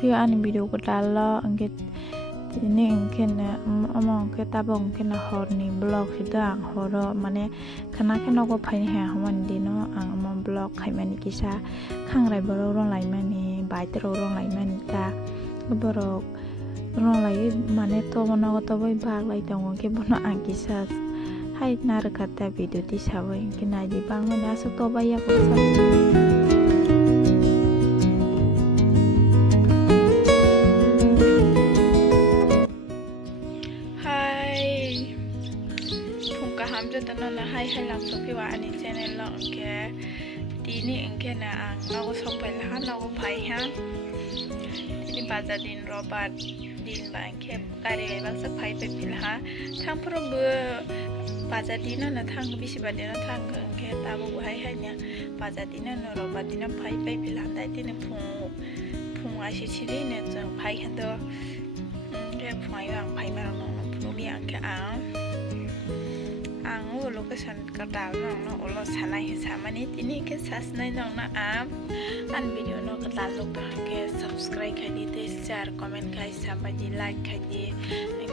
พี่อันนี้วิดีโอก็ได้ละอังเกตนี่อังเกตเนี่ยมองแค่ตาบองแค่ละฮอร์นี่บล็อกที่ด่างฮอร์มันเนี่ยขณะแค่นอกก็ภายในหาวันดีเนาะอังมองบล็อกใครมันกิชาข้างไรบล็อกร้องไรมันนี่ใบตรร้องไรมันตาก็บล็อกร้องไรมันเนี่ยตัวมันก็ตัวใบบากไรแต่ว่าแค่บนอังกิชาให้นาฬิกาแต่วิดีโอที่ชาวเองกินอะไรบ้างมันเนี่ยสุดตัวใบยาก็สับจนตอนนั้นให้หลังสุดพี่ว่าอันนี้เจนเราแกทีนี้เองแค่น่ะเราก็ส่งไปแล้วเราก็ไปฮะทีนี้บาจะดินรอบาดินบางแค่การเรียนบางสักไปพิลาทางพระเบือบาจะดินนั่นนะทางวิชิบันเดียนทางแค่ตาบุให้เนี่ยบาจะดินนั่นรอบาดินนั่นไปพิลาได้ที่นี่พุงอาชีพนี้เนี่ยจะไปกันตัวแค่พอยางไปมาลองพุงเรียงแค่โลเคชั่นกระดาษน้องเนาะเราสานายสามัญนี้ที่นี่แค่ซัสในน้องนะอันวิดีโอน้องกระดาษลงไปแค่ subscribe ค่ะดีที่แชร์คอมเมนต์ค่ะสามัญดีไลค์ค่ะดี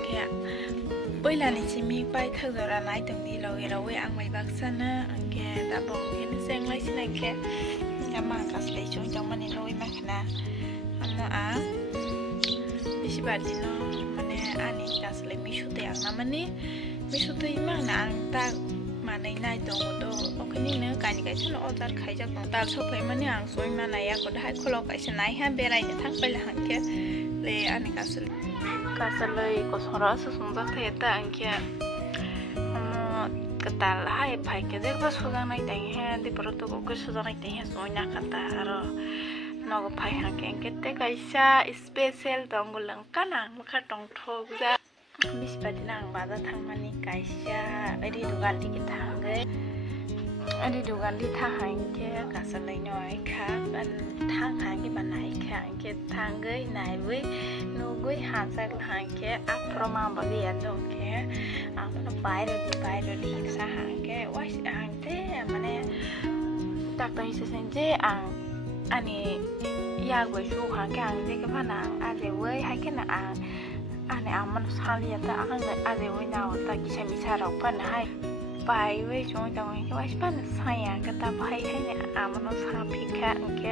แค่เวลานี้จะมีไปทั้งดาราไลน์ตรงนี้เราอังไม่บักษณะแค่ตาบองแค่เสียงไลน์สินะแค่ยามาคัสเลยช่วงจังมันนี่น้อยมากนะดิฉันบัดนี้เนาะมันเนี่ยอันนี้คัสเลยมีชุดเดียวนะมันนี่มีชุดที่มากนะตามาในตรงตัวโอเคนี่เนื้อการยังไงฉันเอาจัดใครจะของตาชอบไปมันเนี่ยสวยมาไหนก็ได้คนเราไปฉันไหนฮะเบรายเนี่ยทั้งไปละหันแค่เลยอันนี้คัสเลยก็สอนเราสุดๆแต่แต่อันแค่กระต่ายให้ไปแค่เด็กว่าสุดาในแต่งแห่ดิปรตุก็สุดาในแต่งแห่สวยนักกระต่ายเรานอกไปหางแกงเกตเตกไอชาสเปเชียลตองกุลังกันนังมันก็ต้องทบจ้ะมิสปฏินังบาดทางมันนี่ไก่ชาอดีตกันที่กินทางเลยอดีตกันที่ทางหางแค่กัสเลยน้อยค่ะอันทางหางที่มันไหนค่ะแค่ทางเลยไหนเว้ยนูเว้ยหางสักหางแค่อัปรมาบริยันโอเคมันไปโดดีสหางแค่ว่าหางเต้มันเนี่ยจากตอนนี้เซนเจอันนี้อยากไปชูหางแกงเด็กกับนางอาเจเว้ยให้แค่นางอันนี้มันสาลีแต่อันนี้อาเจเว้ยเราแต่กิจมิชาเราปั้นให้ไปเว้ยช่วงจังหวะที่ว่าปั้นใส่ยังก็ตาไปให้เนี่ยมันสาพิแค่แค่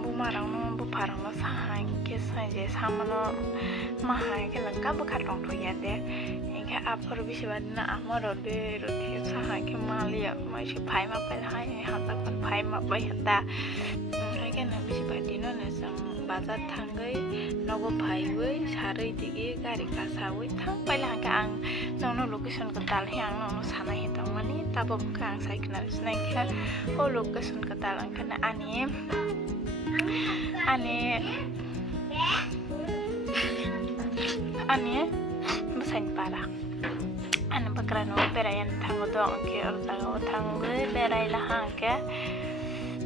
บุมาเราเนาะบุพาเราสายแค่ใส่เจสามันมาหายแค่หลังก็บุขัดลงถุยเด็กแค่อัปรบิชบันนะมาเราเดือดที่สหายแค่มาเลียมาชิพายมาไปให้หาตะกันพายมาไปหัดตาแค่นั้นไม่ใช่แบบนี้นั่นนะสังบาจัดทางเลยนกพายเว้ยชาเลยที่กี่การิกาสาวเว้ยทั้งไปหลังกลางน้องโลเคชั่นก็ตัดให้น้องสานให้ตรงมันนี่ตาบอมกลางใส่กันแล้วนั่นแค่โอโลเคชั่นก็ตัดหลังกันนะอันนี้ไม่ใช่ปลาอันนั้นปากกาโนเบรยันทางก็ต้องแค่อร์ตาทางเลยเบรายละห่างแค่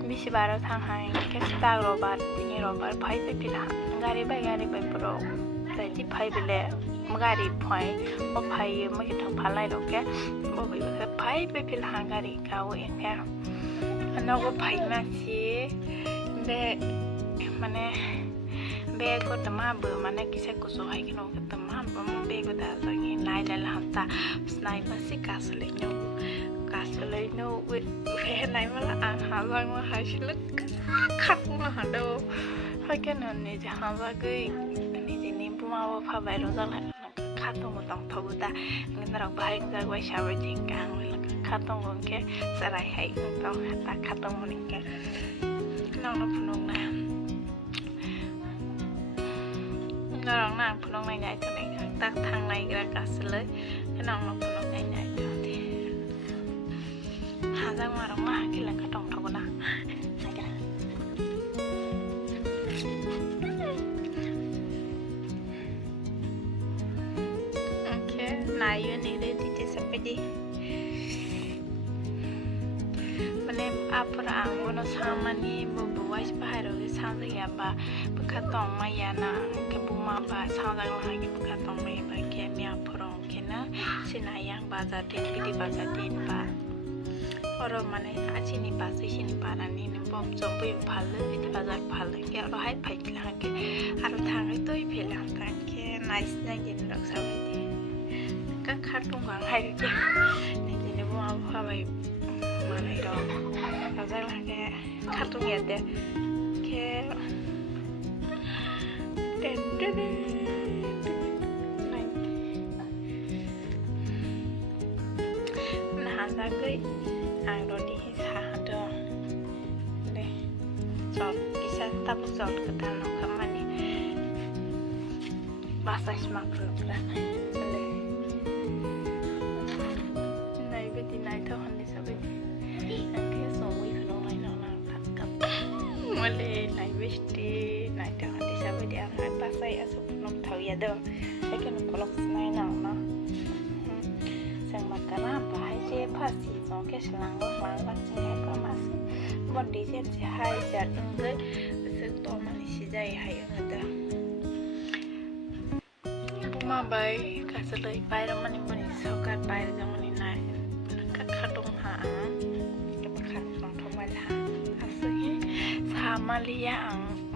มิชบาร์ทางหางแค่สตาร์โรบาร์ที่นี่โรบาร์ไพ่ไปพิลาการีไปโปรแต่ที่ไพ่ไปเลยมการีไพ่ว่าไพ่ไม่คิดถึงพันไรหรอกแค่บอกไปว่าไพ่ไปพิลาการีเขาเองแค่อันนั้นก็ไพ่มาชีเบมันเนี่ยเบก็ตมาเบอร์มันเนี่ยกิจกุศลให้กินโอก็ตมาเบอร์มันเบก็ได้สังเกตนายได้ละหันตาสไนเปอร์สิกาสเลยเนาะกาสเลยเนาะเว้ยไหนมาละหาจังมาหาชิลึกขัดมาหาดูให้แค่นั้นนี่จะหาจังก็นี่จะนิ่มปุ่มเอาผ้าใบรองจังเลยขัดตรงก็ต้องทบตาเงินเราไปจังไว้ชาวจริงกังแล้วขัดตรงก็แค่สลายให้ต้องตาขัดตรงมันแค่น้องพนุงนะน้องนางพนุงในใหญ่ตัวนี้ตักทางในกระกัสเลยให้น้องพนุงในใหญ่ตัวที่หาจังมาลงมาคิดแล้วก็ต้องทบนะโอเคนายอยู่นี่เลยที่จะสับไปดีมันเนี่ยอัปราอังวันสามัญนี่บุไว้สบายเราจะสร้างสิ่งบ้าบุคคลมายานะแค่บุมาบ้าสร้างได้ว่าแค่บุคคลมายาแค่มีอัปรองแค่นะสินายังบ้าจัดเต็มพิธีบ้าจัดเต็มบ้าorang mana aci ni pas sini para ni บอมจงไปพันเลยแต่ปัจจัยพันเลยแกเราให้ไปกินหางแกอาร์ทางให้ตัวเพลหางทางแกนายนั่งยินรักษาไว้ดีก็คัดลงหางให้ด้วยแกนี่ยินดีว่าพาไปมาในดอกเราจะมาแกคัดตรงนี้เด็กแกเด่นเด่นnah lagi ang roti sahado le jod bisa tap jod ke dalam kamar ni bahasa semak pelan le nai beti nai tho handi sabeti angke somui khnong nai na tak kap mole nai besti nai tho handi sabeti ang nai pasai asup nom thau ya do lekin kolok nai na na sang makanan bahai je pasti so ke selang lang chính hay có mà bọn đi xem sẽ hay giật ứng với sự to mà sẽ dày hay ứng người ta mà bay cả sự lời bay đó mình bọn sau cả bay là mình này các khăn đông hạ các khăn bằng thông bay là sự như sa Malia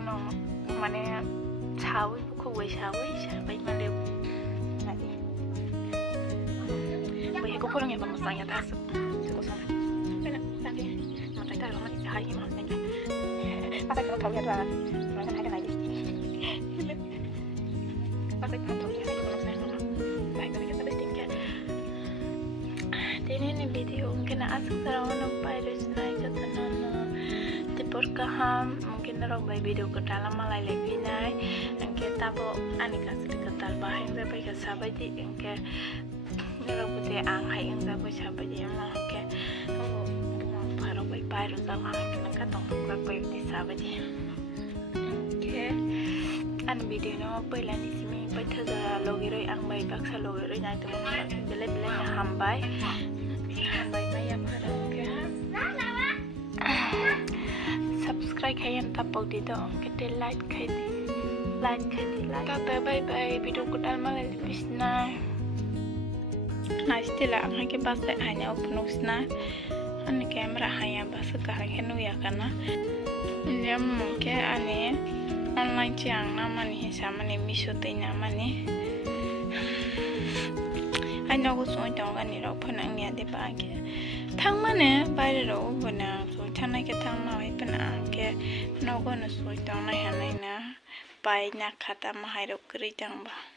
nó mà này cháo với khu với cháo bay mà đều này bây giờ có phụ nữ bằng sang nhà ta sự có sao đây là sang đi mà thấy ta là mình sẽ hay mà này bác sẽ có thấu nhận là nói cái này đi bác sẽ có thấu nhận hay không này không bài người ta biết tiếng kia thế nên video mungkin asal sarawan nampai resnai kata nana diperkaham mungkin orang buat video ke dalam malai lebih naik angke tabo anika sedikit talbahing sampai ke sahabat di angkeเราไปเจออ่างให้ยังจะไปชาไปเยอะมากแกพาเราไปเราจะมาแล้วก็ต้องไปที่สาไปเยอะแค่อันวิดีโอนั้นไปแล้วนี่สิมีไปเธอจะโลกิโรยอ่างใบบักษาโลกิโรยนั่นตัวมันเป็นเล่นๆหัมใบไม่ยากพอแล้วแค่ subscribe ใครยังตับปกติดองก็ได้ไลค์ใครดีไลค์ก็เตอร์บายวิดีโอกุดอัลมาเลยพิสนาnah istilah ang hanya bahasa hanya open usna ane kamera hanya bahasa kahang henu ya karena ini mungkin ane online ciang nama nih sama nih misote nama nih ane aku suka jangan nih rau penang nih ada bagi thang mana bayar rau benar so cana ke thang naik penang ke naga nasu jangan hanya na bayar nak kata mahai rau kerja bah